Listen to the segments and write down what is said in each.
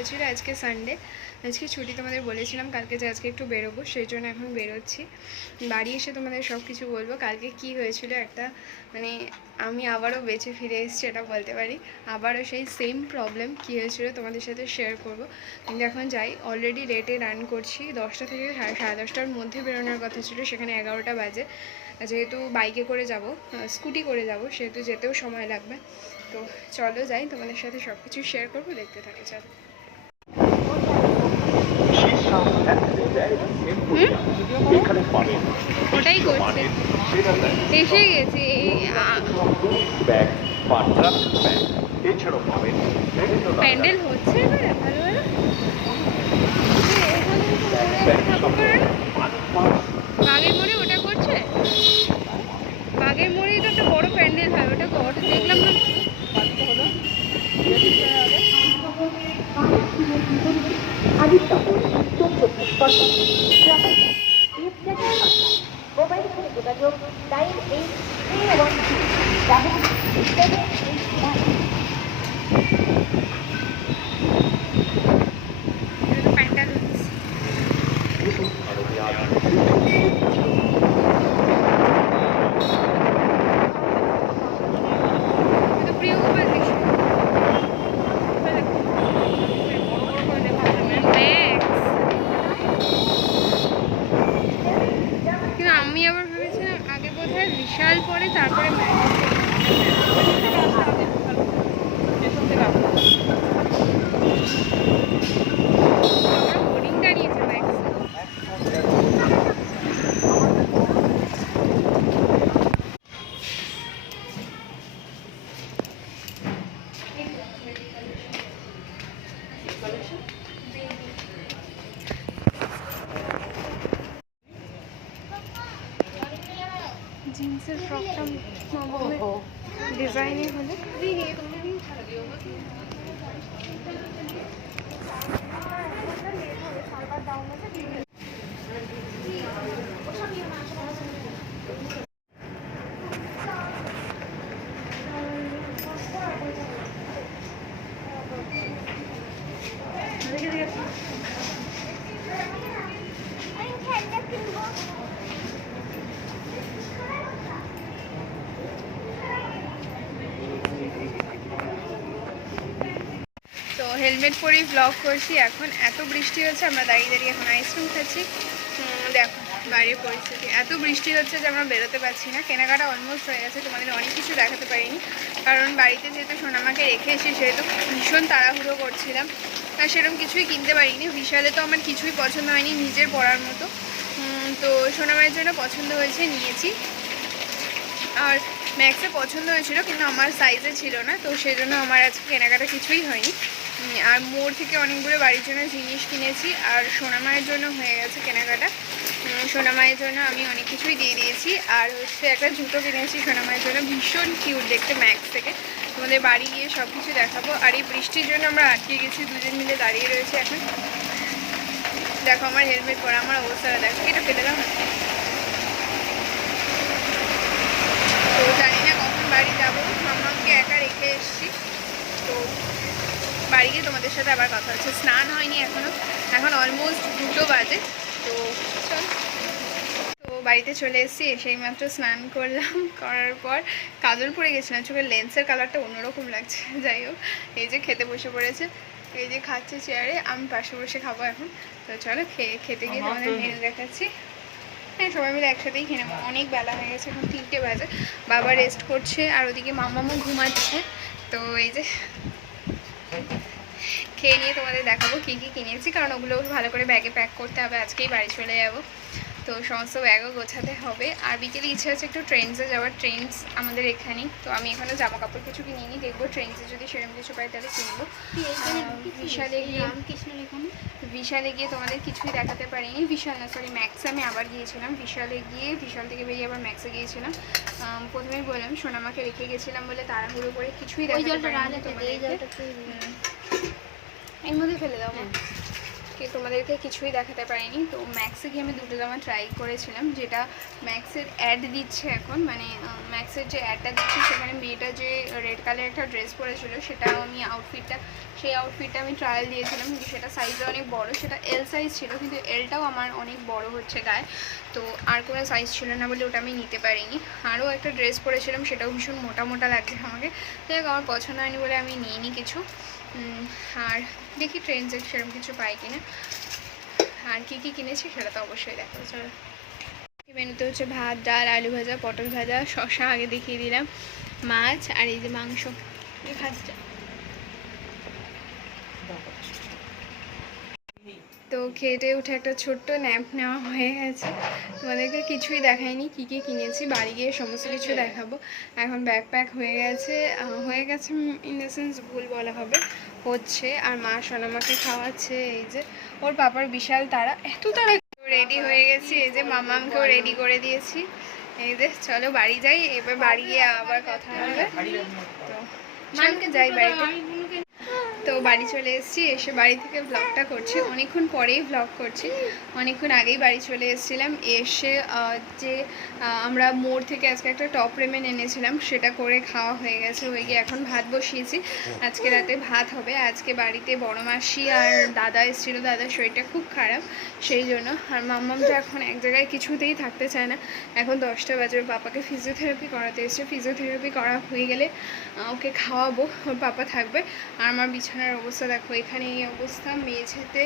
হয়েছিল আজকে সানডে, আজকে ছুটি তোমাদের বলেছিলাম কালকে যে আজকে একটু বেরোবো, সেই জন্য এখন বেরোচ্ছি। বাড়ি এসে তোমাদের সব কিছু বলবো কালকে কি হয়েছিল। একটা মানে আমি আবারও বেঁচে ফিরে এসেছি এটা বলতে পারি। আবারও সেই সেম প্রবলেম কী হয়েছিল তোমাদের সাথে শেয়ার করব। কিন্তু এখন যাই, অলরেডি লেটে রান করছি। 10টা থেকে 10:30টার মধ্যে বেরোনোর কথা ছিল, সেখানে 11টা বাজে। যেহেতু বাইকে করে যাব, স্কুটি করে যাব, সেহেতু যেতেও সময় লাগবে। তো চলো যাই, তোমাদের সাথে সব কিছু শেয়ার করবো, দেখতে থাকে চলো। ওটাই করছে, এসে গেছে। প্যান্ডেল হচ্ছে এবারে ভালো ভালো। বাঘের মোড়ে ওটা করছে, বাঘের মোড়েই তো একটা বড় প্যান্ডেল হয়, ওটা ওটা দেখলাম না। মোবাইল ফোনে যোগাযোগ 9831 প্যান্ডেল হচ্ছে। কিন্তু আমি আবার ভেবেছিলাম আগে বোধহয় বিশাল পরে তারপরে বোর্ডিং দাঁড়িয়েছে ম্যাক্স। জিন্সের ফ্রকটা ডিজাইনে হলে তো হেলমেট পরেই ব্লগ করছি। এখন এত বৃষ্টি হচ্ছে, আমরা দাঁড়িয়ে দাঁড়িয়ে এখন আইসক্রিম খাচ্ছি। দেখো বাইরের পরিস্থিতি, এত বৃষ্টি হচ্ছে যে আমরা বেরোতে পারছি না। কেনাকাটা অলমোস্ট হয়ে গেছে, তোমাদের অনেক কিছু দেখাতে পারিনি, কারণ বাড়িতে যেহেতু সোনামাকে রেখে এসে সেহেতু ভীষণ তাড়াহুড়ো করছিলাম, আর সেরকম কিছুই কিনতে পারিনি। বিশালে তো আমার কিছুই পছন্দ হয়নি নিজের পরার মতো, তো সোনামায়ের জন্য পছন্দ হয়েছে, নিয়েছি। আর ম্যাক্সে পছন্দ হয়েছিল কিন্তু আমার সাইজে ছিল না, তো সেই জন্য আমার আজকে কেনাকাটা কিছুই হয়নি। আর মোড় থেকে অনেকগুলো বাড়ির জন্য জিনিস কিনেছি, আর সোনামায়ের জন্য হয়ে গেছে কেনাকাটা। সোনামায়ের জন্য আমি অনেক কিছুই দিয়ে দিয়েছি। আর হচ্ছে একটা জুতো কিনেছি সোনামায়ের জন্য, ভীষণ কিউট দেখতে, ম্যাক্স থেকে। তোমাদের বাড়ি গিয়ে সব কিছু দেখাবো। আর এই বৃষ্টির জন্য আমরা আটকে গেছি, দুজন মিলে দাঁড়িয়ে রয়েছে এখন। দেখো আমার হেলমেট পরা, আমার অবস্থাটা দেখো, এটা ফেলে দাও। তো জানি না কখন বাড়ি যাবো, মামাকে একা রেখে এসেছি। তো বাড়ি গিয়ে তোমাদের সাথে আবার কথা হচ্ছে। স্নান হয়নি এখনও, এখন অলমোস্ট 2টো বাজে। তো চল, তো বাড়িতে চলে এসেছি, এসেই মাত্র স্নান করলাম। করার পর কাজল পরে গেছিলাম, চোখের লেন্সের কালারটা অন্যরকম লাগছে। যাই হোক, এই যে খেতে বসে পড়েছে, এই যে খাচ্ছে চেয়ারে, আমি পাশে বসে খাবো এখন। তো চলো খেতে গিয়ে তোমাদের মেনু দেখাচ্ছি। হ্যাঁ, সবাই মিলে একসাথেই খেয়ে নেবো, অনেক বেলা হয়ে গেছে, এখন 3টে বাজে। বাবা রেস্ট করছে আর ওদিকে মামামও ঘুমাচ্ছে। তো এই যে খেয়ে নিয়ে তোমাদের দেখাবো কী কী কিনেছি, কারণ ওগুলো ভালো করে ব্যাগে প্যাক করতে হবে, আজকেই বাড়ি চলে যাবো। তো সমস্ত ব্যাগও গোছাতে হবে। আর বিকেলে ইচ্ছে আছে একটু ট্রেন্ডসে যাওয়ার, ট্রেন্ডস আমাদের এখানেই। তো আমি এখানে জামা কাপড় কিছু কিনিনি, দেখবো ট্রেন্ডসে যদি সেরকম কিছু পাই তাহলে কিনবো। বিশালে গিয়ে তোমাদের কিছুই দেখাতে পারিনি। বিশাল না, সরি ম্যাক্সে আমি আবার গিয়েছিলাম। বিশালে গিয়ে বিশাল থেকে বেরিয়ে আবার ম্যাক্সে গিয়েছিলাম। প্রথমেই বললাম সোনামাকে রেখে গেছিলাম বলে তাড়াহুড়ো করে কিছুই দেখাতে পারিনি। এর মধ্যে ফেলে দাও। আজকে তোমাদেরকে কিছুই দেখাতে পারিনি। তো ম্যাক্সে গিয়ে আমি দুটো জামা ট্রাই করেছিলাম, যেটা ম্যাক্সের অ্যাড দিচ্ছে এখন, মানে ম্যাক্সের যে অ্যাডটা দিচ্ছে সেখানে মেয়েটা যে রেড কালার একটা ড্রেস পরেছিল সেটাও আমি সেই আউটফিটটা আমি ট্রায়াল দিয়েছিলাম, কিন্তু সেটা সাইজে অনেক বড়, সেটা এল সাইজ ছিল, কিন্তু এলটাও আমার অনেক বড় হচ্ছে গায়ে, তো আর কোনো সাইজ ছিল না বলে ওটা আমি নিতে পারিনি। আরও একটা ড্রেস পরেছিলাম, সেটাও ভীষণ মোটা মোটা লাগছে আমাকে, যাই হোক আমার পছন্দ হয়নি বলে আমি নিইনি কিছু। আর দেখি ট্রেন্ডসে সেরকম কিছু পাই কিনা, আর কী কী কিনেছি সেটা তো অবশ্যই দেখো। চলো, মেনুতে হচ্ছে ভাত, ডাল, আলু ভাজা, পটল ভাজা, শসা আগে দেখিয়ে দিলাম, মাছ, আর এই যে মাংস, এই ভাতটা। তো খেটে উঠে একটা ছোট্ট ন্যাপ নেওয়া হয়ে গেছে, তোমাদেরকে কিছুই দেখাইনি কী কী কিনেছি, বাড়ি গিয়ে সমস্ত কিছু দেখাবো। এখন ব্যাকপ্যাক হয়ে গেছে ইন দ্য সেন্স ভুল বলা হবে, হচ্ছে। আর মা সোনামাকে খাওয়াচ্ছে, এই যে ওর পাপার বিশাল তারা, এত তারা। রেডি হয়ে গেছি, এই যে মামামকেও রেডি করে দিয়েছি, এই যে চলো বাড়ি যাই, এবার বাড়ি গিয়ে আবার কথা হবে। তো মানকে যাই বাড়িতে। তো বাড়ি চলে এসেছি, এসে বাড়ি থেকে ব্লগটা করছি, অনেকক্ষণ পরেই ব্লগ করছি, অনেকক্ষণ আগেই বাড়ি চলে এসেছিলাম। এসে যে আমরা মোড় থেকে আজকে একটা টপ রেমেন এনেছিলাম, সেটা করে খাওয়া হয়ে গেছে, হয়ে গিয়ে এখন ভাত বসিয়েছি, আজকে রাতে ভাত হবে। আজকে বাড়িতে বড় মাসি আর দাদা এসেছিলো, দাদার শরীরটা খুব খারাপ সেই জন্য। আর মাম্মাম তো এখন এক জায়গায় কিছুতেই থাকতে চায় না, এখন 10টা বাজে, পাপাকে ফিজিওথেরাপি করাতে এসছে, ফিজিওথেরাপি করা হয়ে গেলে ওকে খাওয়াবো, ওর পাপা থাকবে। আর আমার বিছানার অবস্থা দেখো, এখানে এই অবস্থা, মেঝেতে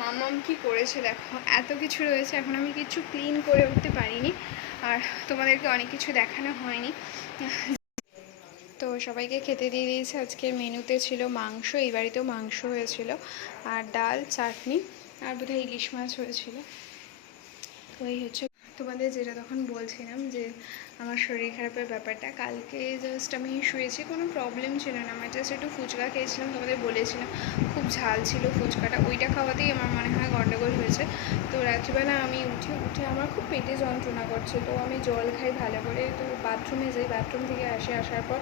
মামাম কি করেছে দেখো, এত কিছু রয়েছে, এখন আমি কিছু ক্লিন করে উঠতে পারিনি, আর তোমাদেরকে অনেক কিছু দেখানো হয়নি। তো সবাইকে খেতে দিয়ে দিয়েছে। আজকের মেনুতে ছিল মাংস, এই বাড়িতেও মাংস হয়েছিল, আর ডাল, চাটনি, আর বোধহয় ইলিশ মাছ হয়েছিল। তো এই হচ্ছে তোমাদের যেটা তখন বলছিলাম যে আমার শরীর খারাপের ব্যাপারটা, কালকে জাস্ট আমি শুয়েছি, কোনো প্রবলেম ছিল না, আমার জাস্ট একটু ফুচকা খেয়েছিলাম, তোমাদের বলেছিলাম খুব ঝাল ছিল ফুচকাটা, ওইটা খাওয়াতেই আমার মনে হয় গন্ডগোল হয়েছে। তো রাত্রিবেলা আমি উঠে আমার খুব পেটে যন্ত্রণা করছে, তো আমি জল খাই ভালো করে, তো বাথরুমে যাই, বাথরুম থেকে আসার পর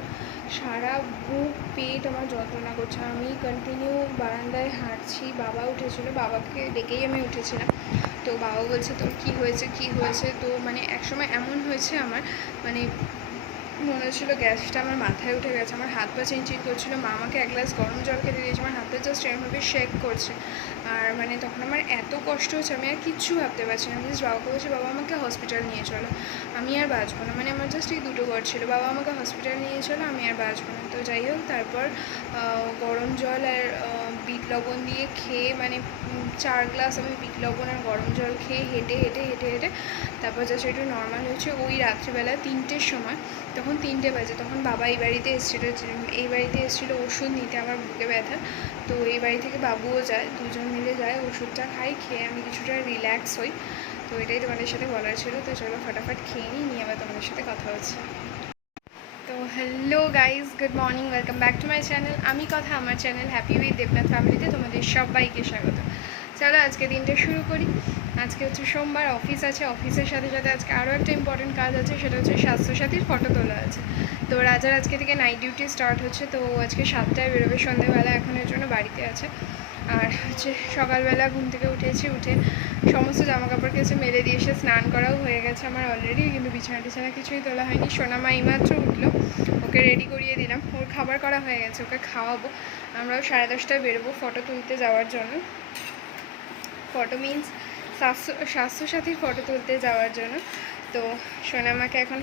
সারা বুক পেট আমার যন্ত্রণা করছে, আমি কন্টিনিউ বারান্দায় হাঁটছি, বাবা উঠেছিল, বাবাকে ডেকেই আমি উঠেছিলাম। তো বাবা বলছে তোর কী হয়েছে, তো মানে একসময় এমন হয়েছে আমার, মানে মনে হচ্ছিলো গ্যাসটা আমার মাথায় উঠে গেছে, আমার হাত পা চিনচিন করছিলো, মা আমাকে এক গ্লাস গরম জল খেতে দিয়েছে, আমার হাতটা জাস্ট এরমভাবে শেক করছে, আর মানে তখন আমার এত কষ্ট হচ্ছে, আমি আর কিচ্ছু ভাবতে পারছি না, আমি জাস্ট বাবাকে বলছি বাবা আমাকে হসপিটাল নিয়ে চলো, আমি আর বাঁচবো না, মানে আমার জাস্ট এই দুটো ওয়ার্ড ছিল, বাবা আমাকে হসপিটাল নিয়ে চলো, আমি আর বাঁচবো না। তো যাই হোক, তারপর গরম জল আর বিট লবণ দিয়ে খেয়ে, মানে 4 গ্লাস আমি বিট লবণ আর গরম জল খেয়ে হেঁটে তারপর জাস্ট একটু নর্মাল হয়েছে। ওই রাত্রিবেলা 3টের সময়, তখন 3টে বাজে, তখন বাবা এই বাড়িতে এসেছিলো ওষুধ নিতে আমার বুকে ব্যথা, তো এই বাড়ি থেকে বাবুও যায়, দুজন মিলে যায়, ওষুধটা খাই, খেয়ে আমি কিছুটা রিল্যাক্স হই। তো এটাই তোমাদের সাথে বলার ছিল, তো চলো ফটাফট খেয়ে নিয়ে আবার তোমাদের সাথে কথা হচ্ছে। তো hello guys, good morning, welcome back to my channel, আমি কথা, আমার চ্যানেল হ্যাপি উইথ দেবনাথ ফ্যামিলিতে তোমাদের সবাইকে স্বাগত। চলো আজকে দিনটা শুরু করি। আজকে হচ্ছে সোমবার, অফিস আছে, অফিসের সাথে সাথে আজকে আরও একটা ইম্পর্টেন্ট কাজ আছে, সেটা হচ্ছে স্বাস্থ্যসাথীর ফটো তোলা আছে। তো রাজার আজকে থেকে নাইট ডিউটি স্টার্ট হচ্ছে, তো আজকে 7টায় বেরোবে সন্ধ্যেবেলা, এখন এর জন্য বাড়িতে আছে। আর হচ্ছে সকালবেলা ঘুম থেকে উঠে সমস্ত জামাকাপড় কেচে মেলে দিয়ে এসে স্নান করাও হয়ে গেছে আমার অলরেডি, কিন্তু বিছানা কিছুই তোলা হয়নি। সোনামা এইমাত্র উঠলো, ওকে রেডি করিয়ে দিলাম, ওর খাবার করা হয়ে গেছে, ওকে খাওয়াবো। আমরাও 10:30টায় বেরোবো ফটো তুলতে যাওয়ার জন্য, ফটো মিন্স স্বাস্থ্যসাথীর ফটো তুলতে যাওয়ার জন্য। তো সোনামাকে এখন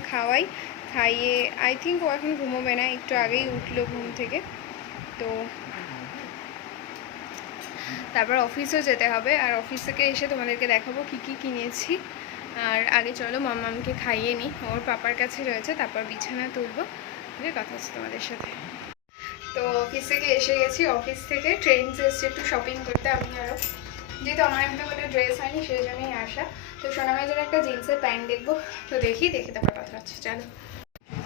খাইয়ে আই থিঙ্ক ও এখন ঘুমোবে না, একটু আগেই উঠলো ঘুম থেকে। তো তারপর অফিসও যেতে হবে, আর অফিস থেকে এসে তোমাদেরকে দেখাবো কী কী কিনেছি। আর আগে চলো মাম্মামকে খাইয়ে নিই, ওর পাপার কাছে রয়েছে, তারপর বিছানা তুলবো, কথা হচ্ছে তোমাদের সাথে। তো অফিস থেকে এসে গেছি, অফিস থেকে ট্রেন্ডসে এসেছি একটু শপিং করতে, আমি আরও, যেহেতু আমার একটা কোনো ড্রেস হয়নি সেই জন্যই আসা। তো সোনামের জন্য একটা জিন্সের প্যান্ট দেখবো, তো দেখি তারপর কথা হচ্ছে, চলো।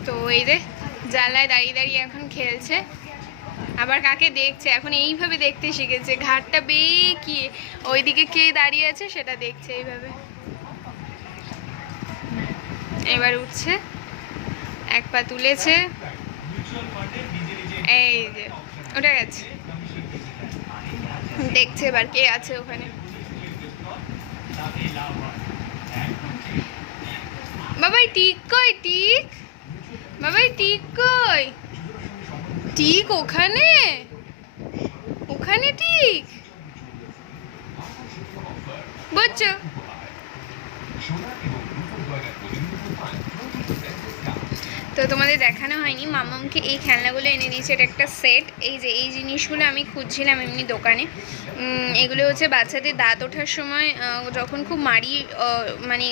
তো এই যে জানলায় দাঁড়িয়ে এখন খেলছে, আবার কাকে দেখছে, এখন এইভাবে দেখতে শিখেছে, ঘাটটা বেঁকিয়ে ওইদিকে কে দাঁড়িয়ে আছে সেটা দেখছে এইভাবে। এবার উঠছে, এক পা তুলেছে, এই যে উঠে গেছে, দেখছে এবার কে আছে ওখানে। বাবাই টিক কই টিক, বাবাই টিক কই, টিক ওখানে, ওখানে টিক বুঝছো। তো তোমাদের দেখানো হয়নি, মামামকে এই খেলনাগুলো এনে দিয়েছে, এটা একটা সেট। এই যে এই জিনিসগুলো আমি খুঁজছিলাম এমনি দোকানে। এগুলো হচ্ছে বাচ্চাদের দাঁত ওঠার সময় যখন খুব মারি মানে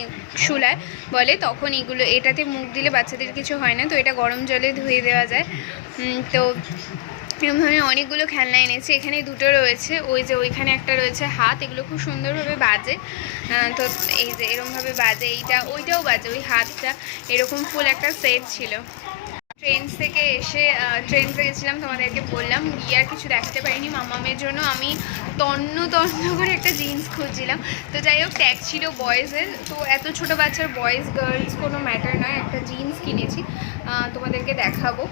শুলায় বলে, তখন এগুলো, এটাতে মুখ দিলে বাচ্চাদের কিছু হয় না, তো এটা গরম জলে ধুয়ে দেওয়া যায়। তো এরকমভাবে অনেকগুলো খেলনা এনেছে। এখানে দুটো রয়েছে, ওই যে ওইখানে একটা রয়েছে হাত, এগুলো খুব সুন্দরভাবে বাজে। তো এই যে এরকমভাবে বাজে, এইটা ওইটাও বাজে, ওই হাতটা এরকম ফুল একটা সেট ছিল। ট্রেন থেকে এসে ট্রেন থেকে গেছিলাম, তোমাদেরকে বললাম, গিয়ে আর কিছু দেখাতে পারিনি। মামামের জন্য আমি তন্ন করে একটা জিন্স খুঁজছিলাম। তো যাই হোক, ট্যাগ ছিল বয়েজের, তো এত ছোটো বাচ্চার বয়েজ গার্লস কোনো ম্যাটার নয়, একটা জিন্স কিনেছি, তোমাদেরকে দেখাবো।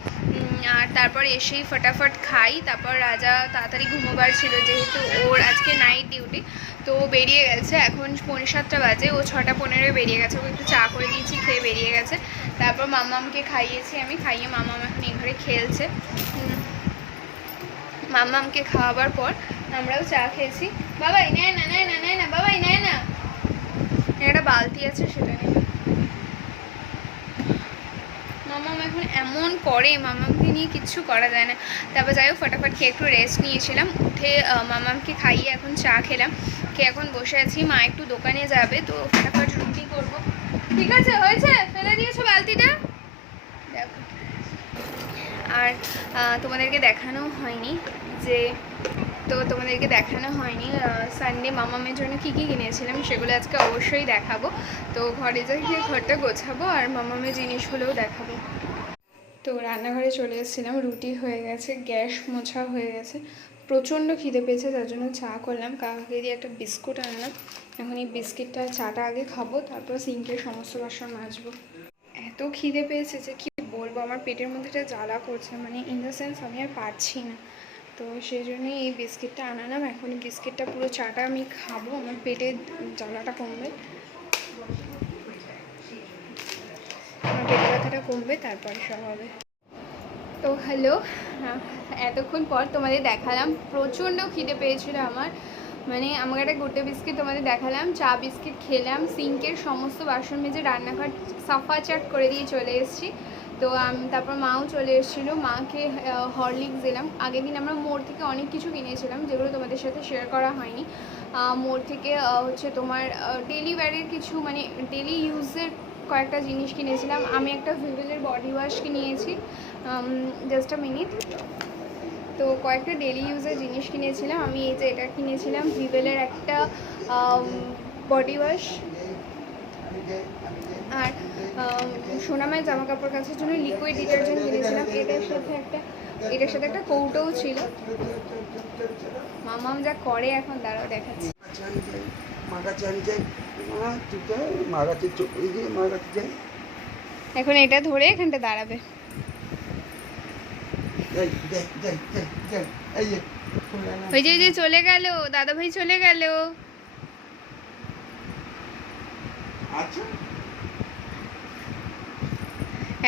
আর তারপর এসেই ফটাফট খাই। তারপর রাজা তাড়াতাড়ি ঘুমোবার ছিল, যেহেতু ওর আজকে নাইট ডিউটি, তো বেরিয়ে গেছে। এখন 7:45 বাজে, ও 6:15 বেরিয়ে গেছে। ওকে একটু চা করে দিয়েছি, খেয়ে বেরিয়ে গেছে। তারপর মামামকে খাইয়েছি আমি, খাইয়ে মামাম এখন এই ঘরে খেলছে। মামামকে খাওয়াবার পর আমরাও চা খেয়েছি। বাবাই নেয় না, নেয় না, নেয় না, বাবাই নেয় না, একটা বালতি আছে সেটা নেই। মামাম এখন এমন করে, মামামকে নিয়ে কিচ্ছু করা যায় না। তারপর যাই হোক, ফটাফট খেয়ে একটু রেস্ট নিয়েছিলাম, উঠে মামামকে খাইয়ে এখন চা খেলাম, খেয়ে এখন বসে আছি। মা একটু দোকানে যাবে, তো ফটাফট রুটি করবো। ঠিক আছে, হয়েছে, ফেলে দিয়েছো বালতিটা, দেখো। আর তোমাদেরকে দেখানো হয়নি যে, সানডে মামামের জন্য কী কী কিনেছিলাম, সেগুলো আজকে অবশ্যই দেখাবো। তো ঘরে গিয়ে ঘরটা গোছাবো আর মামামের জিনিসগুলোও দেখাবো। তো রান্নাঘরে চলে এসেছিলাম, রুটি হয়ে গেছে, গ্যাস মোছা হয়ে গেছে, প্রচণ্ড খিদে পেয়েছে, তার জন্য চা করলাম। কাকাকে দিয়ে একটা বিস্কুট আনলাম, এখন এই বিস্কিটটা চাটা আগে খাবো, তারপর সিঙ্কের সমস্ত বাসন মাজবো। এত খিদে পেয়েছে যে কি বলবো, আমার পেটের মধ্যে একটা জ্বালা করছে, মানে ইন দ্য সেন্স আমি আর পারছি না। তো সেই জন্যই এই বিস্কিটটা আনালাম, এখন এই বিস্কিটটা পুরো চাটা আমি খাবো, আমার পেটের জ্বালাটা কমবে, আমার পেটের ব্যথাটা কমবে, তারপরে সব হবে। তো হ্যালো, এতক্ষণ পর তোমাদের দেখালাম, প্রচণ্ড খিদে পেয়েছিল আমার, মানে আমাকে একটা গোটে বিস্কিট তোমাদের দেখালাম, চা বিস্কিট খেলাম, সিঙ্কের সমস্ত বাসন মেজে রান্নাঘর সাফা চাট করে দিয়ে চলে এসেছি। তো তারপর মাও চলে এসেছিলো, মাকে হরলিক্স দিলাম। আগের দিন আমরা মোড় থেকে অনেক কিছু কিনেছিলাম, যেগুলো তোমাদের সাথে শেয়ার করা হয়নি। মোড় থেকে হচ্ছে তোমার ডেলি ওয়্যারের কিছু, মানে ডেলি ইউজের কয়েকটা জিনিস কিনেছিলাম। আমি একটা ভিভেলের বডি ওয়াশ কিনেছি, জাস্ট আ মিনিট। তো কয়েকটা ডেলি ইউজের জিনিস কিনেছিলাম আমি। এই যে এটা কিনেছিলাম, ভিভেলের একটা বডি ওয়াশ, আর সোনামায় জামা কাপড় কাচার জন্য লিকুইড ডিটারজেন্ট কিনেছিলাম। এটার সাথে একটা কৌটোও ছিল। মামাম যা করে এখন, দাঁড়াও দেখাচ্ছি। এখন এটা ধরে এখানটা দাঁড়াবে। ওই যে চলে গেল, দাদা ভাই চলে গেল।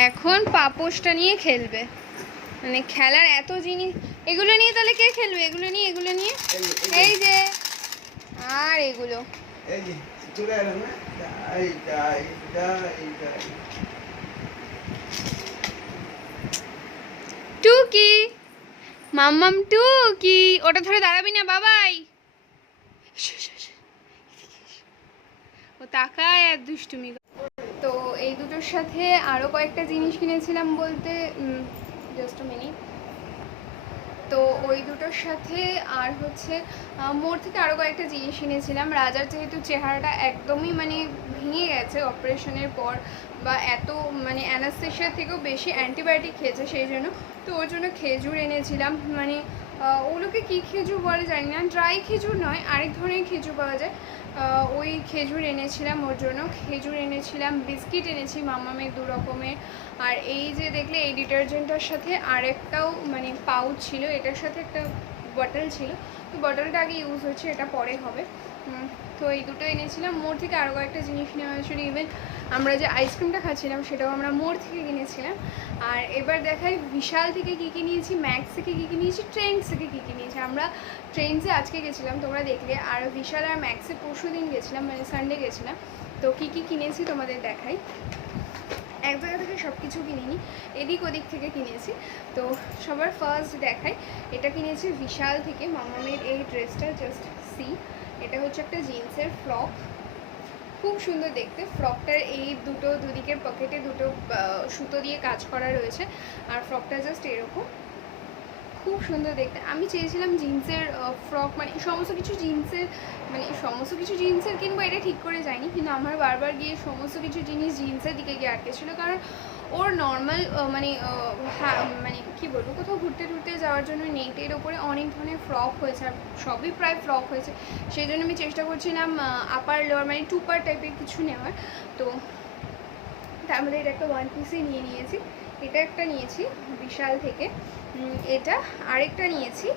এখন পাপোশটা নিয়ে খেলবে, মানে খেলার এত জিনিস। এগুলো নিয়ে তাহলে কে খেলবে? এগুলো নিয়ে এই যে, আর এগুলো টুকি, মাম্মাম টুকি, ওটা ধরে দাঁড়াবি না বাবাই, ও তাকায় আর দুষ্টুমি। তো এই দুটোর সাথে আরও কয়েকটা জিনিস কিনেছিলাম, বলতে জাস্ট মিনিট। তো ওই দুটোর সাথে আর হচ্ছে মোড় থেকে আরও কয়েকটা জিনিস কিনেছিলাম। রাজার যেহেতু চেহারাটা একদমই মানে ভেঙে গেছে অপারেশনের পর, বা এত মানে অ্যানাস্থেশিয়া থেকেও বেশি অ্যান্টিবায়োটিক খেয়েছে, সেই জন্য তো ওর জন্য খেজুর এনেছিলাম। মানে ওগুলোকে কী খেজুর বলে জানি না, ড্রাই খেজুর নয়, আরেক ধরনের খেজুর পাওয়া যায়, ওই খেজুর এনেছিলাম ওর জন্য। খেজুর এনেছিলাম, বিস্কিট এনেছি মামামের 2 রকমের। আর এই যে দেখলে, এই ডিটারজেন্টটার সাথে আরেকটাও মানে পাউচ ছিল, এটার সাথে একটা বটল ছিল। তো বটলটা আগে ইউজ হচ্ছে, এটা পরে হবে। তো এই দুটো এনেছিলাম। মোড় থেকে আরও কয়েকটা জিনিস নেওয়া হয়েছিল, ইভেন আমরা যে আইসক্রিমটা খাচ্ছিলাম সেটাও আমরা মোড় থেকে কিনেছিলাম। আর এবার দেখাই বিশাল থেকে কী কী নিয়েছি, ম্যাক্স থেকে কী কী নিয়েছি, ট্রেন্ডস থেকে কী কী নিয়েছি। আমরা ট্রেন্ডসে আজকে গেছিলাম, তোমরা দেখলে, আর বিশাল আর ম্যাক্সে পরশু দিন গেছিলাম, মানে সানডে গেছিলাম। তো কী কী কিনেছি তোমাদের দেখাই। এক জায়গা থেকে সব কিছু কিনিনি, এদিক ওদিক থেকে কিনেছি। তো সবার ফার্স্ট দেখাই, এটা কিনেছি বিশাল থেকে মামামের এই ড্রেসটা, জাস্ট সি। এটা হচ্ছে একটা জিন্সের ফ্রক, খুব সুন্দর দেখতে। ফ্রকটার এই দুদিকের পকেটে দুটো সুতো দিয়ে কাজ করা রয়েছে, আর ফ্রকটা জাস্ট এরকম, খুব সুন্দর দেখতে। আমি চেয়েছিলাম জিন্সের ফ্রক, মানে সমস্ত কিছু জিন্সের কিনবো, এটা ঠিক করে যায়নি, কিন্তু আমার বারবার গিয়ে সমস্ত কিছু জিনিস জিন্সের দিকে গিয়ে আটকেছিলো। কারণ ওর নর্মাল মানে কী বলবো, কোথাও ঘুরতে টুরতে যাওয়ার জন্য নেটের ওপরে অনেক ধরনের ফ্রক হয়েছে, আর সবই প্রায় ফ্রক হয়েছে। সেই জন্য আমি চেষ্টা করছিলাম আপার লোয়ার মানে টুপার টাইপের কিছু নেওয়ার। তো তার মধ্যে এটা একটা ওয়ান পিসই নিয়েছি। এটা একটা নিয়েছি বিশাল থেকে, এটা আরেকটা নিয়েছি।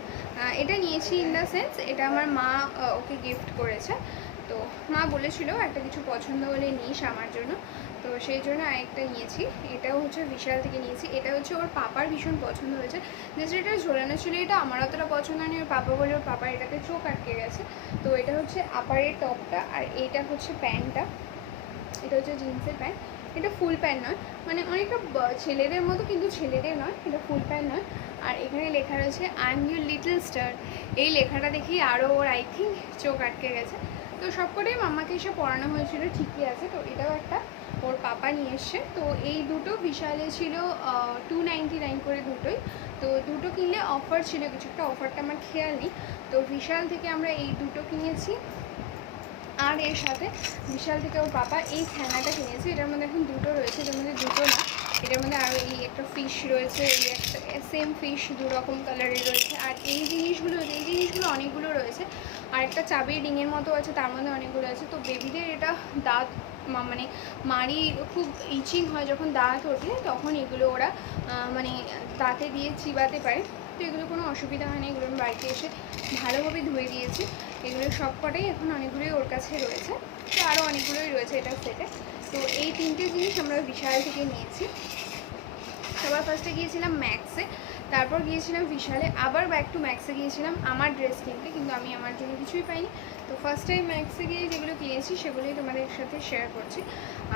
এটা নিয়েছি ইন দ্য সেন্স, এটা আমার মা ওকে গিফট করেছে। তো মা বলেছিল একটা কিছু পছন্দ হলে নিস আমার জন্য, তো সেই জন্য আরেকটা নিয়েছি। এটাও হচ্ছে বিশাল থেকে নিয়েছি। এটা হচ্ছে ওর পাপার ভীষণ পছন্দ হয়েছে, যে এটা ঝোলানো ছিল, এটা আমার অতটা পছন্দ নেই। ওর পাপা বলে ওর পাপার এটাতে চোখ আটকে গেছে। তো এটা হচ্ছে আপারের টপটা, আর এইটা হচ্ছে প্যান্টটা। এটা হচ্ছে জিন্সের প্যান্ট, এটা ফুল প্যান্ট নয়, মানে অনেকটা ছেলেদের মতো, কিন্তু ছেলেদের নয়, এটা ফুল প্যান্ট নয়। আর এখানে লেখা রয়েছে I am your little star. এই লেখাটা দেখেই আরও ওর আই থিঙ্ক চোখ আটকে গেছে। তো সবকটাই মাম্মাকে এসে পড়ানো হয়েছিল, ঠিকই আছে। তো এটাও একটা ওর পাপা নিয়ে এসছে। তো এই দুটো বিশালে ছিল 299 করে দুটোই। তো দুটো কিনলে অফার ছিল, কিছু একটা অফারটা আমার খেয়াল নেই। তো বিশাল থেকে আমরা এই দুটো কিনেছি। আর এর সাথে বিশাল থেকে ওর পাপা এই ছানাটা কিনেছে। এটার মধ্যে এখন দুটো রয়েছে, এটার মধ্যে দুটো না, এটার মধ্যে আরও এই একটা ফিশ রয়েছে, এই একটা সেম ফিশ দু রকম কালারের রয়েছে। আর এই জিনিসগুলো অনেকগুলো রয়েছে। আর একটা চাবির রিংয়ের মতো আছে, তার মধ্যে অনেকগুলো আছে। তো বেবিদের এটা দাঁত মানে মাড়ি খুব ইচিং হয় যখন দাঁত ওঠে, তখন এগুলো ওরা মানে দাঁতে দিয়ে চিবাতে পারে। তো এগুলো কোনো অসুবিধা হয়নি, এগুলো আমি বাড়িতে এসে ভালোভাবে ধুয়ে দিয়েছি। এগুলো সব কটাই এখন অনেকগুলোই ওর কাছে রয়েছে, তো আরও অনেকগুলোই রয়েছে এটার সেটে। তো এই তিনটে জিনিস আমরা বিশাল থেকে নিয়েছি। সবার ফার্স্টে গিয়েছিলাম ম্যাক্সে, তারপর গিয়েছিলাম বিশালে, আবার ব্যাক টু ম্যাক্সে গিয়েছিলাম আমার ড্রেস কিনতে, কিন্তু আমি আমার জন্য কিছুই পাইনি। তো ফার্স্ট টাইম ম্যাক্সে গিয়ে যেগুলো কিনেছি সেগুলোই তোমাদের সাথে শেয়ার করছি।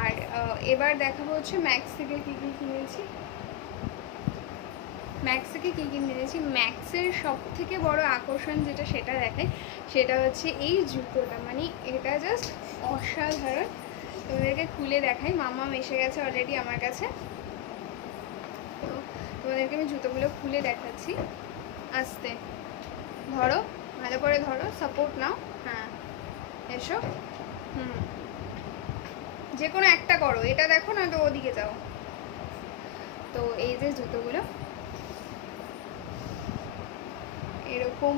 আর এবার দেখাবো হচ্ছে ম্যাক্স থেকে কী কী কিনেছি। ম্যাক্স থেকে কী কী নিয়েছি, ম্যাক্সের সব থেকে বড় আকর্ষণ যেটা সেটা দেখায়, সেটা হচ্ছে এই জুতোটা। মানে এটা জাস্ট অসাধারণ। তোমাদেরকে খুলে দেখাই, মাম্মা এসে গেছে অলরেডি আমার কাছে। তো তোমাদেরকে আমি জুতোগুলো খুলে দেখাচ্ছি। আস্তে ধরো, ভালো করে ধরো, সাপোর্ট নাও। হ্যাঁ এসো, যে কোনো একটা করো, এটা দেখো না তো ওদিকে যাও। তো এই যে জুতোগুলো এরকম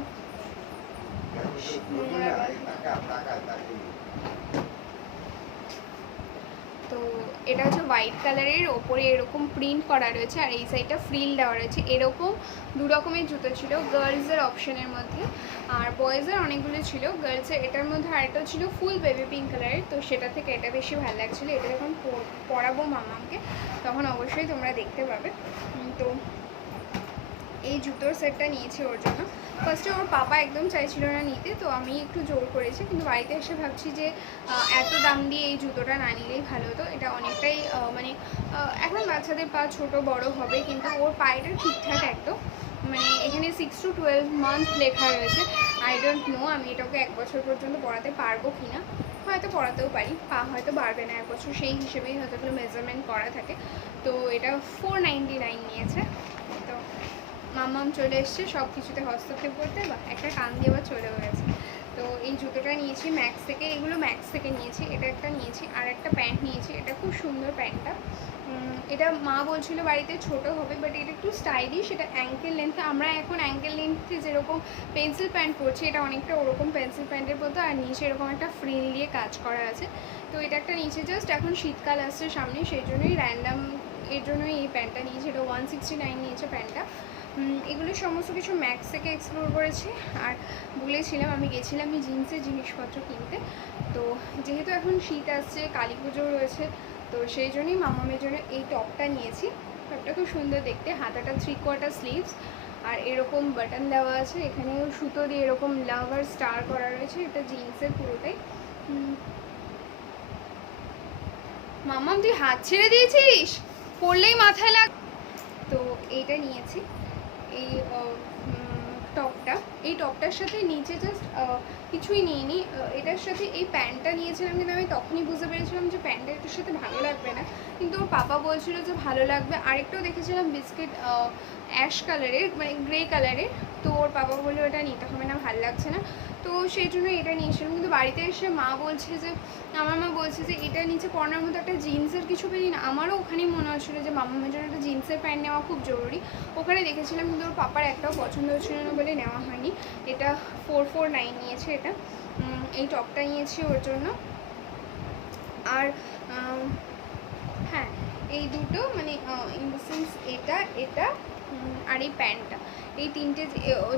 তো এটা হচ্ছে হোয়াইট কালারের ওপরে এরকম প্রিন্ট করা রয়েছে, আর এই সাইডটা ফ্রিল দেওয়া রয়েছে। এরকম দু রকমের জুতো ছিল গার্লসের অপশনের মধ্যে, আর বয়েজের অনেকগুলো ছিল। গার্লসের এটার মধ্যে আরেকটা ছিল ফুল বেবি পিঙ্ক কালারের, তো সেটা থেকে এটা বেশি ভালো লাগছিলো। এটা যখন পরাবো মামাকে তখন অবশ্যই তোমরা দেখতে পাবে। তো এই জুতোর সেটটা নিয়েছি ওর জন্য। ফার্স্টে ওর পাপা একদম চাইছিল না নিতে, তো আমি একটু জোর করেছি, কিন্তু বাড়িতে এসে ভাবছি যে এত দাম দিয়ে এই জুতোটা না নিলেই ভালো হতো। এটা অনেকটাই মানে এখন বাচ্চাদের পা ছোট বড় হবে, কিন্তু ওর পায়েটা ঠিকঠাক একদম, মানে এখানে 6 to 12 month লেখা রয়েছে। আই ডোন্ট নো আমি এটাকে 1 বছর পর্যন্ত পড়াতে পারবো কি না, হয়তো পড়াতেও পারি, পা হয়তো বাড়বে না 1 বছর, সেই হিসেবেই হয়তো এগুলো মেজারমেন্ট করা থাকে। তো এটা 499 নিয়েছে। তো মাম্মাম চলে এসছে সব কিছুতে হস্তক্ষেপ করতে, বা একটা কান দিয়ে আবার চলেও গেছে। তো এই জুতোটা নিয়েছি ম্যাক্স থেকে, এগুলো ম্যাক্স থেকে নিয়েছি। এটা একটা নিয়েছি, আর একটা প্যান্ট নিয়েছি। এটা খুব সুন্দর প্যান্টটা। এটা মা বলছিল বাড়িতে ছোট হবে, বাট এটা একটু স্টাইলিশ। এটা অ্যাঙ্কেল লেন্থে, আমরা এখন অ্যাঙ্কেল লেন্থে যেরকম পেন্সিল প্যান্ট পরছি, এটা অনেকটা ওরকম পেন্সিল প্যান্টের মতো, আর নিচে এরকম একটা ফ্রিল দিয়ে কাজ করা আছে। তো এটা একটা নিচে, জাস্ট এখন শীতকাল আসছে সামনে, সেই জন্যই র্যান্ডাম এর জন্যই এই প্যান্টটা নিয়েছি। এটা 169 নিয়েছে প্যান্টটা। এগুলো সমস্ত কিছু ম্যাক্স থেকে এক্সপ্লোর করেছি। আর বলেছিলাম আমি গেছিলাম এই জিন্সের জিনিসপত্র কিনতে। তো যেহেতু এখন শীত আসছে, কালী পুজো রয়েছে, তো সেই জন্যই মামামের জন্য এই টপটা নিয়েছি। টপটা খুব সুন্দর দেখতে, হাতাটা 3/4 স্লিভস, আর এরকম বাটন দেওয়া আছে, এখানেও সুতো দিয়ে এরকম লাভ আর স্টার করা রয়েছে। এটা জিন্সের পুরোটাই। মামাম তুই হাত ছেড়ে দিয়েছিস, পড়লেই মাথায় লাগ। তো এইটা নিয়েছি, এই টপটা। এই টপটার সাথে নিচে জাস্ট কিছুই নিইনি, এটার সাথে এই প্যান্টটা নিয়েছিলাম, কিন্তু আমি তখনই বুঝতে পেরেছিলাম যে প্যান্টটা এটার সাথে ভালো লাগবে না, কিন্তু ওর পাপা বলছিল যে ভালো লাগবে। আরেকটাও দেখেছিলাম বিস্কিট অ্যাশ কালারের, মানে গ্রে কালারের, তো ওর পাপা বললো এটা নিতে হবে না, ভালো লাগছে না, তো সেই জন্য এটা নিয়েছিলাম। কিন্তু বাড়িতে এসে মা বলছে যে, আমার মা বলছে যে এটা নিচে পরানোর মতো একটা জিন্সের কিছু পেলি না। আমারও ওখানেই মনে হচ্ছিলো যে মামামের জন্য একটা জিন্সের প্যান্ট নেওয়া খুব জরুরি, ওখানে দেখেছিলাম, কিন্তু ওর পাপার একটাও পছন্দ হচ্ছিল না বলে নেওয়া হয়নি। এটা 449 নিয়েছে। এটা এই টপটা নিয়েছি ওর জন্য। আর হ্যাঁ, এই দুটো মানে ইন দ্য সেন্স এটা এটা আর এই প্যান্টটা, এই তিনটে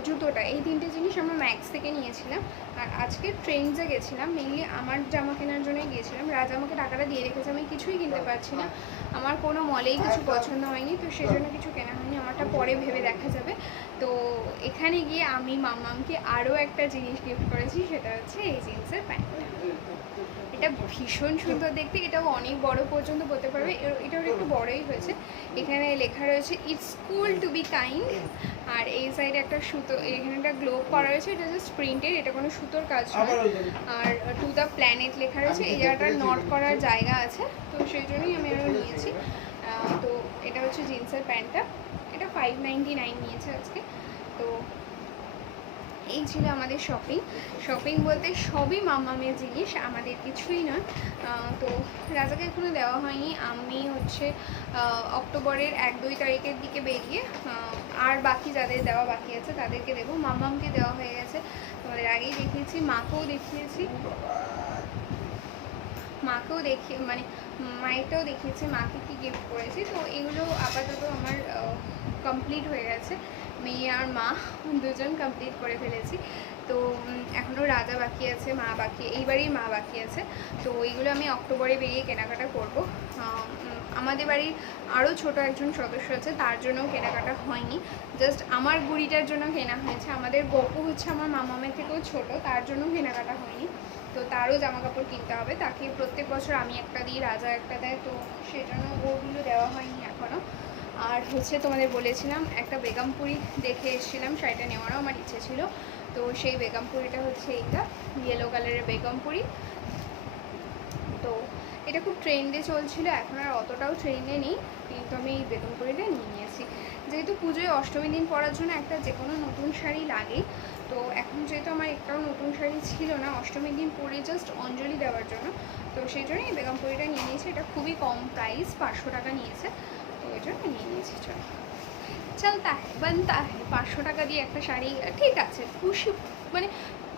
জুতোটা, এই তিনটে জিনিস আমরা ম্যাক্স থেকে নিয়েছিলাম। আর আজকে ট্রেন্ডসে গেছিলাম, মেনলি আমার জামা কেনার জন্যই গিয়েছিলাম। রাজা আমাকে টাকাটা দিয়ে রেখেছে, আমি কিছুই কিনতে পারছি না, আমার কোনো মলেই কিছু পছন্দ হয়নি, তো সেই জন্য কিছু কেনা হয়নি, আমারটা পরে ভেবে দেখা যাবে। তো এখানে গিয়ে আমি মামামকে আরও একটা জিনিস গিফট করেছি, সেটা হচ্ছে এই জিন্সের প্যান্টটা। এটা ভীষণ সুন্দর দেখতে, এটাও অনেক বড় পর্যন্ত পরতে পারবে, এটাও একটু বড়ই হয়েছে। এখানে লেখা রয়েছে it's cool to be kind. আর এই সাইডে একটা সুতো, এখানে একটা গ্লোব করা রয়েছে, এটা জাস্ট প্রিন্টেড, এটা কোনো সুতোর কাজ নয়। আর টু দ্য প্ল্যানেট লেখা রয়েছে, এই জায়গাটা নট করার জায়গা আছে, তো সেই জন্যই আমি আরও নিয়েছি। তো এটা হচ্ছে জিন্সের প্যান্টটা, এটা 599 নিয়েছে আজকে। তো এই ছিল আমাদের শপিং বলতে সবই মামামের জিনিস, আমাদের কিছুই নয়। তো রাজাকে এখনও দেওয়া হয়নি, আমি হচ্ছে অক্টোবরের 1-2 তারিখের দিকে বেরিয়ে আর বাকি যাদের দেওয়া বাকি আছে তাদেরকে দেবো। মামামকে দেওয়া হয়ে গেছে, তোমাদের আগেই দেখিয়েছি, মাকেও দেখিয়েছি, মানে মায়েরটাও দেখিয়েছি, মাকে কি গিফট করেছি। তো এগুলো আপাতত আমার কমপ্লিট হয়ে গেছে, মেয়ে আর মা দুজন কমপ্লিট করে ফেলেছি। তো এখনও রাজা বাকি আছে, মা বাকি, এইবারই মা বাকি আছে। তো এইগুলো আমি অক্টোবরে বেরিয়ে কেনাকাটা করব। আমাদের বাড়ির আরও ছোট একজন সদস্য আছে, তার জন্যও কেনাকাটা হয়নি, জাস্ট আমার গুড়িটার জন্য কেনা হয়েছে। আমাদের গপু হচ্ছে আমার মামামের থেকেও ছোট, তার জন্য কেনাকাটা হয়নি, তো তারও জামা কাপড় কিনতে হবে। তাকে প্রত্যেক বছর আমি একটা দিই, রাজা একটা দেয়, তো সেজন্য ওগুলো দেওয়া হয়নি এখনও। আর হচ্ছে তোমাদের বলেছিলাম একটা বেগমপুরি দেখে এসেছিলাম, শাড়িটা নেওয়ারও আমার ইচ্ছে ছিল। তো সেই বেগমপুরিটা হচ্ছে এইটা, ইয়েলো কালারের বেগমপুরি। তো এটা খুব ট্রেন্ডে চলছিল, এখন আর অতটাও ট্রেন্ডে নেই, কিন্তু আমি এই বেগমপুরিটা নিয়ে নিয়েছি। যেহেতু পুজোয় অষ্টমী দিন পরার জন্য একটা যে কোনো নতুন শাড়ি লাগে, তো এখন যেহেতু আমার একটাও নতুন শাড়ি ছিল না অষ্টমীর দিন পরে জাস্ট অঞ্জলি দেওয়ার জন্য, তো সেই জন্যই এই বেগমপুরিটা নিয়ে নিয়েছি। এটা খুবই কম প্রাইস, 500 টাকা নিয়েছে, তো ওই জন্য নিয়ে নিয়েছি। চলতা বানতা 500 টাকা দিয়ে একটা শাড়ি ঠিক আছে, মানে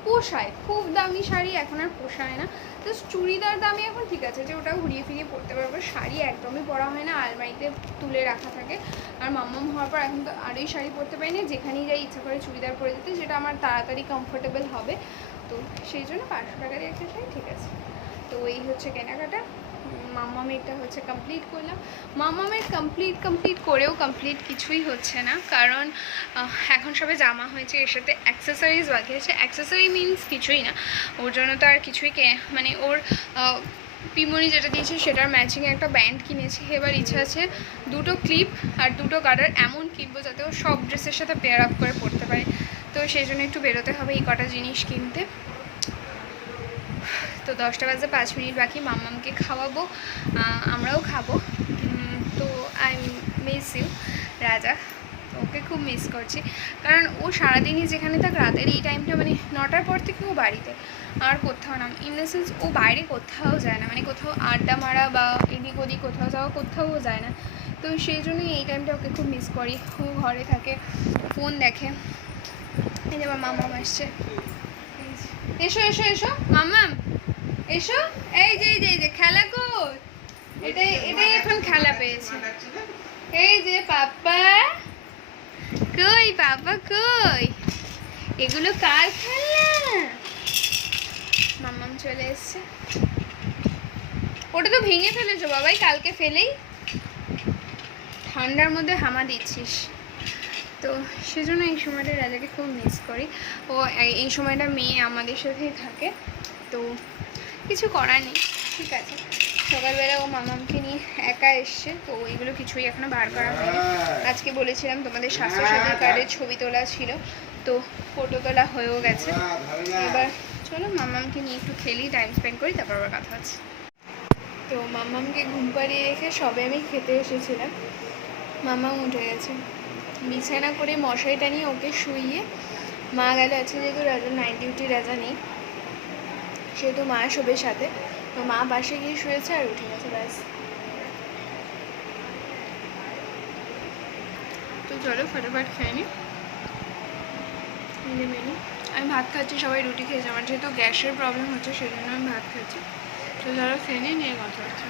পোষায়। খুব দামি শাড়ি এখন আর পোষায় না, জাস্ট চুড়িদার দামি এখন ঠিক আছে, যে ওটা ঘুরিয়ে ফিরিয়ে পরতে পারবো। শাড়ি একদমই পরা হয় না, আলমারিতে তুলে রাখা থাকে। আর মাম্মাম হওয়ার পর এখন তো আরই শাড়ি পরতে পারি না, যেখানেই যাই ইচ্ছা করে চুড়িদার পরে যেতে, যেটা আমার তাড়াতাড়ি কমফোর্টেবল হবে। তো সেই জন্য 500 টাকা দিয়ে একটা শাড়ি ঠিক আছে। তো এই হচ্ছে কেনাকাটা। মামামেরটা হচ্ছে কমপ্লিট করলাম। মামামের কমপ্লিট করেও কমপ্লিট কিছুই হচ্ছে না, কারণ এখন সবে জামা হয়েছে, এর সাথে অ্যাক্সেসরিজ বাকি আছে। অ্যাক্সেসরি মিনস কিছুই না, ওর জন্য তো আর কিছুই মানে ওর পিমনি যেটা দিয়েছে সেটার ম্যাচিংয়ে একটা ব্যান্ড কিনেছি। এবার ইচ্ছা আছে দুটো ক্লিপ আর দুটো গার্ডার এমন কিনবো যাতে ও সব ড্রেসের সাথে পেয়ার আপ করে পরতে পারে। তো সেই জন্য একটু বেরোতে হবে এই কটা জিনিস কিনতে। তো 10টা বাজে 5 মিনিট বাকি, মাম্মামকে খাওয়াবো, আমরাও খাবো। তো আই মিস ইউ রাজা, ওকে খুব মিস করছি, কারণ ও সারাদিনই যেখানে থাক রাতের এই টাইমটা মানে 9টার পর থেকে ও বাড়িতে, আর কোথাও না, ইন দ্য সেন্স ও বাইরে কোথাও যায় না, মানে কোথাও আড্ডা মারা বা এদিক ওদিক কোথাও যাওয়া কোথাও যায় না। তো সেই জন্যই এই টাইমটা ওকে খুব মিস করি। ও ঘরে থাকে, ফোন দেখে। এই যে আমার মাম্মাম আসছে, এসো এসো এসো মাম্মাম এসো। এই যে খেলা কর, এটাই এখন খেলা পেয়েছে। এই যে পাপ্পা কই বাবা কই? এগুলো কার খেলনা? মাম্মাম চলে এসছে। ওটা তো ভেঙে ফেলেছো বাবাই, কালকে ফেলেই। ঠান্ডার মধ্যে হামা দিচ্ছিস, তো সেজন্য এই সময়টা রাজাকে খুব মিস করি। ও এই সময়টা মেয়ে আমাদের সাথেই থাকে, তো কিছু করার নেই। ঠিক আছে, সকালবেলা ও মামামকে নিয়ে একা এসছে, তো এইগুলো কিছুই এখনো বার করা হয়নি। আজকে বলেছিলাম তোমাদের স্বাস্থ্যসাথী কার্ডের ছবি তোলা ছিল, তো ফটো তোলা হয়েও গেছে। এবার চলো মামামকে নিয়ে একটু খেলি, টাইম স্পেন্ড করি, তারপর আবার কথা আছে। তো মামামকে ঘুম পাড়িয়ে রেখে সবে আমি খেতে এসেছিলাম। মামাম উঠে গেছে, বিছানা করে মশারিটা নিয়ে ওকে শুইয়ে মা গেল। আজকে যেহেতু রাজার নাইট ডিউটি, রাজা নেই, সেহেতু মা শোবে সাথে, তো মা পাশে গিয়ে শুয়েছে আর উঠে গেছে, ব্যাস। তো চলো ফটাফট খেয়ে নি মেনু। আমি ভাত খাচ্ছি, সবাই রুটি খেয়েছে। আমার যেহেতু গ্যাসের প্রবলেম হচ্ছে, সেই জন্য আমি ভাত খাচ্ছি। তো চলো খেয়ে নিয়ে কথা হচ্ছে।